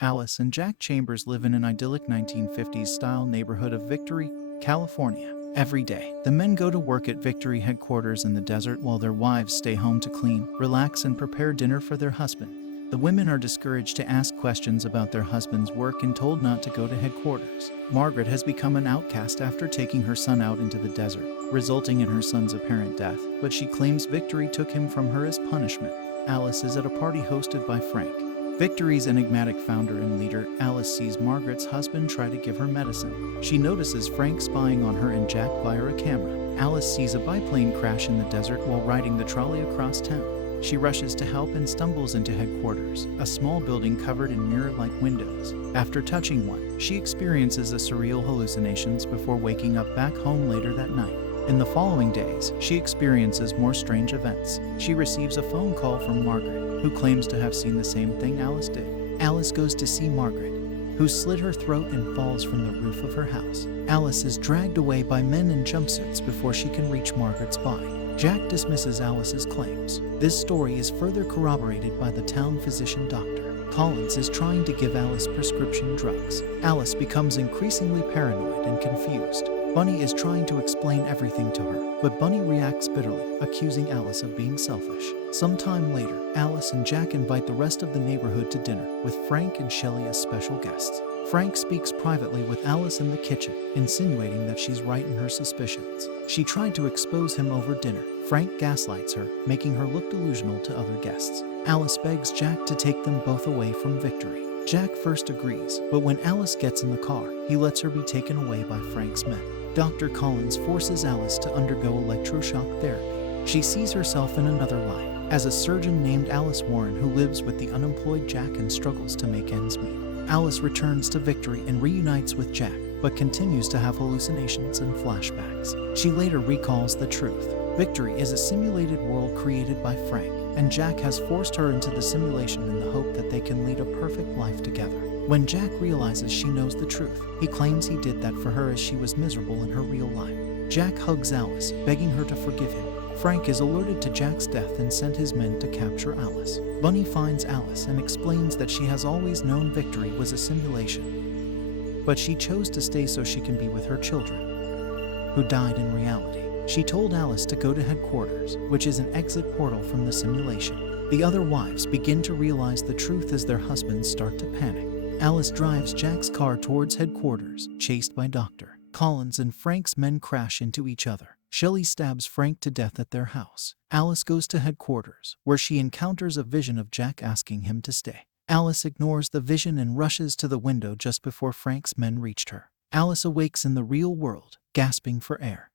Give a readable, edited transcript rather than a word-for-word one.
Alice and Jack Chambers live in an idyllic 1950s-style neighborhood of Victory, California. Every day, the men go to work at Victory headquarters in the desert while their wives stay home to clean, relax, and prepare dinner for their husband. The women are discouraged to ask questions about their husband's work and told not to go to headquarters. Margaret has become an outcast after taking her son out into the desert, resulting in her son's apparent death, but she claims Victory took him from her as punishment. Alice is at a party hosted by Frank, Victory's enigmatic founder and leader. Alice sees Margaret's husband try to give her medicine. She notices Frank spying on her and Jack via a camera. Alice sees a biplane crash in the desert while riding the trolley across town. She rushes to help and stumbles into headquarters, a small building covered in mirror-like windows. After touching one, she experiences a surreal hallucinations before waking up back home later that night. In the following days, she experiences more strange events. She receives a phone call from Margaret, who claims to have seen the same thing Alice did. Alice goes to see Margaret, who slit her throat and falls from the roof of her house. Alice is dragged away by men in jumpsuits before she can reach Margaret's body. Jack dismisses Alice's claims. This story is further corroborated by the town physician Dr. Collins is trying to give Alice prescription drugs. Alice becomes increasingly paranoid and confused. Bunny is trying to explain everything to her, but Bunny reacts bitterly, accusing Alice of being selfish. Sometime later, Alice and Jack invite the rest of the neighborhood to dinner, with Frank and Shelley as special guests. Frank speaks privately with Alice in the kitchen, insinuating that she's right in her suspicions. She tried to expose him over dinner. Frank gaslights her, making her look delusional to other guests. Alice begs Jack to take them both away from Victory. Jack first agrees, but when Alice gets in the car, he lets her be taken away by Frank's men. Dr. Collins forces Alice to undergo electroshock therapy. She sees herself in another life, as a surgeon named Alice Warren who lives with the unemployed Jack and struggles to make ends meet. Alice returns to Victory and reunites with Jack, but continues to have hallucinations and flashbacks. She later recalls the truth. Victory is a simulated world created by Frank, and Jack has forced her into the simulation in the hope that they can lead a perfect life together. When Jack realizes she knows the truth, he claims he did that for her as she was miserable in her real life. Jack hugs Alice, begging her to forgive him. Frank is alerted to Jack's death and sent his men to capture Alice. Bunny finds Alice and explains that she has always known Victory was a simulation, but she chose to stay so she can be with her children, who died in reality. She told Alice to go to headquarters, which is an exit portal from the simulation. The other wives begin to realize the truth as their husbands start to panic. Alice drives Jack's car towards headquarters, chased by Dr. Collins, and Frank's men crash into each other. Shelley stabs Frank to death at their house. Alice goes to headquarters, where she encounters a vision of Jack asking him to stay. Alice ignores the vision and rushes to the window just before Frank's men reached her. Alice awakes in the real world, gasping for air.